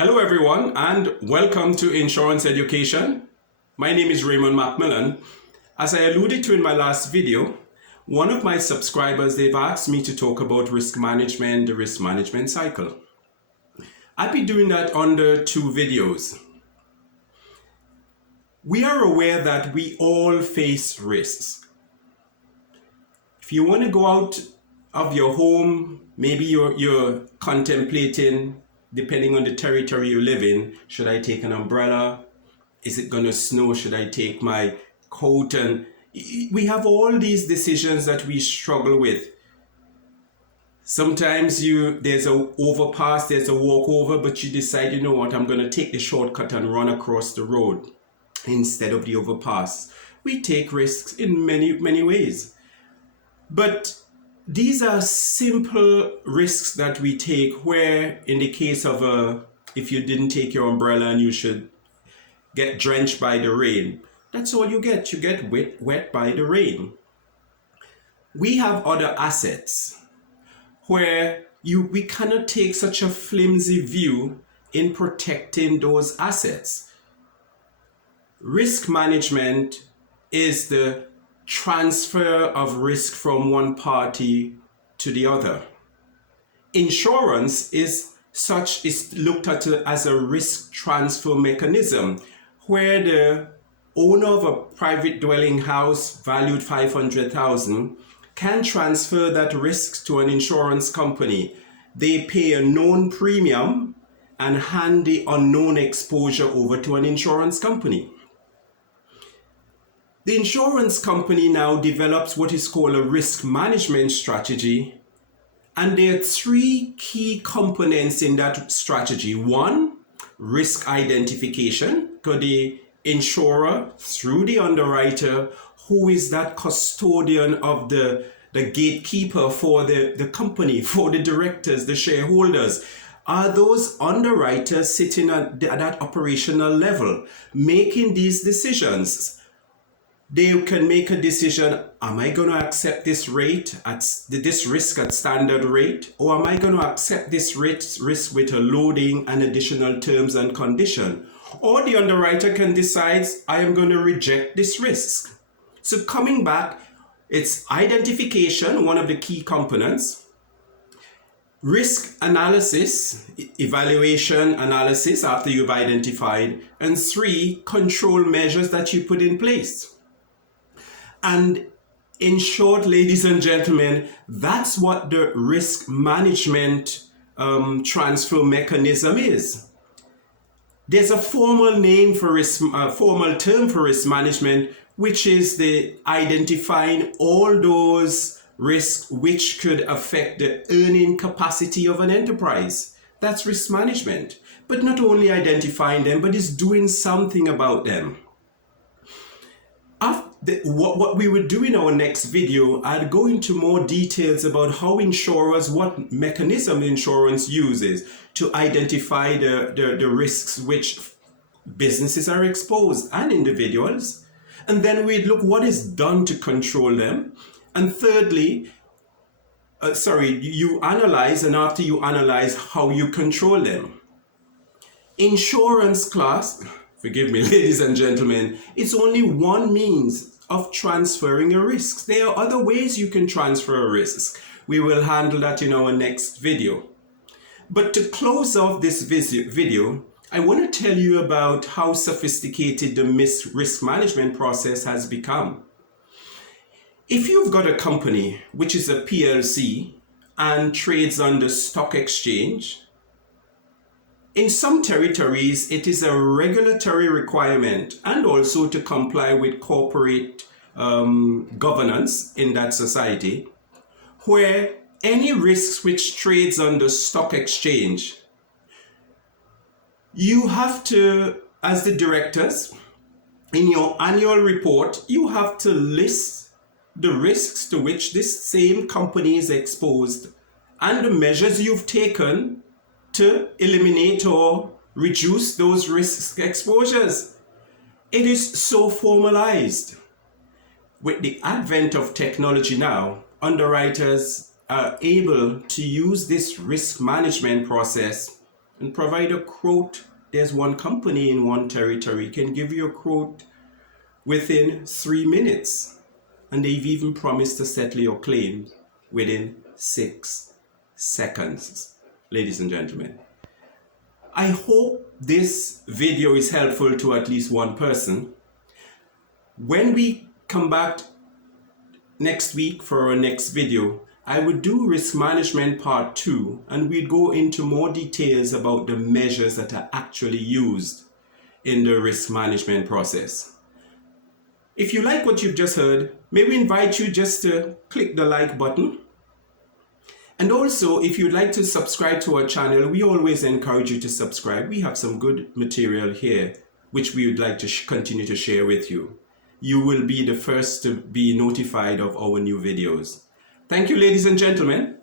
Hello everyone and welcome to Insurance Education. My name is Raymond Macmillan. As I alluded to in my last video, one of my subscribers, they've asked me to talk about risk management, the risk management cycle. I'll be doing that under two videos. We are aware that we all face risks. If you want to go out of your home, maybe you're contemplating, depending on the territory you live in, should I take an umbrella? Is it going to snow? Should I take my coat? And we have all these decisions that we struggle with. Sometimes there's an overpass, there's a walkover, but you decide, you know what, I'm going to take the shortcut and run across the road instead of the overpass. We take risks in many ways. But these are simple risks that we take where, in the case of if you didn't take your umbrella and you should get drenched by the rain, that's all you get. You get wet by the rain. We have other assets where we cannot take such a flimsy view in protecting those assets. Risk management is the transfer of risk from one party to the other. Insurance is looked at as a risk transfer mechanism where the owner of a private dwelling house valued $500,000 can transfer that risk to an insurance company. They pay a known premium and hand the unknown exposure over to an insurance company. The insurance company now develops what is called a risk management strategy, and there are three key components in that strategy. One, risk identification, because the insurer, through the underwriter, who is that custodian of the gatekeeper for the company, for the directors, the shareholders, are those underwriters sitting at that operational level, making these decisions. They can make a decision, am I going to accept this rate, this risk at standard rate, or am I going to accept this risk with a loading and additional terms and condition? Or the underwriter can decide, I am going to reject this risk. So coming back, it's identification, one of the key components, risk analysis, evaluation analysis after you've identified, and three, control measures that you put in place. And in short, ladies and gentlemen, that's what the risk management transfer mechanism is. There's a formal name for formal term for risk management, which is the identifying all those risks which could affect the earning capacity of an enterprise. That's risk management. But not only identifying them, but it's doing something about them. What we will do in our next video, I'll go into more details about how insurers, what mechanism insurance uses to identify the risks which businesses are exposed and individuals. And then we'd look what is done to control them. And thirdly, you analyze, and after you analyze, how you control them. Insurance class, forgive me, ladies and gentlemen, it's only one means of transferring a risk. There are other ways you can transfer a risk. We will handle that in our next video. But to close off this video, I want to tell you about how sophisticated the risk management process has become. If you've got a company which is a PLC and trades on the stock exchange, in some territories, it is a regulatory requirement and also to comply with corporate governance in that society, where any risks which trades on the stock exchange, you have to, as the directors, in your annual report, you have to list the risks to which this same company is exposed and the measures you've taken to eliminate or reduce those risk exposures. It is so formalized. With the advent of technology now, underwriters are able to use this risk management process and provide a quote. There's one company in one territory can give you a quote within 3 minutes, and they've even promised to settle your claim within 6 seconds. Ladies and gentlemen, I hope this video is helpful to at least one person. When we come back next week for our next video, I would do risk management part 2, and we'd go into more details about the measures that are actually used in the risk management process. If you like what you've just heard, may we invite you just to click the like button. And also, if you'd like to subscribe to our channel, we always encourage you to subscribe. We have some good material here, which we would like to continue to share with you. You will be the first to be notified of our new videos. Thank you, ladies and gentlemen.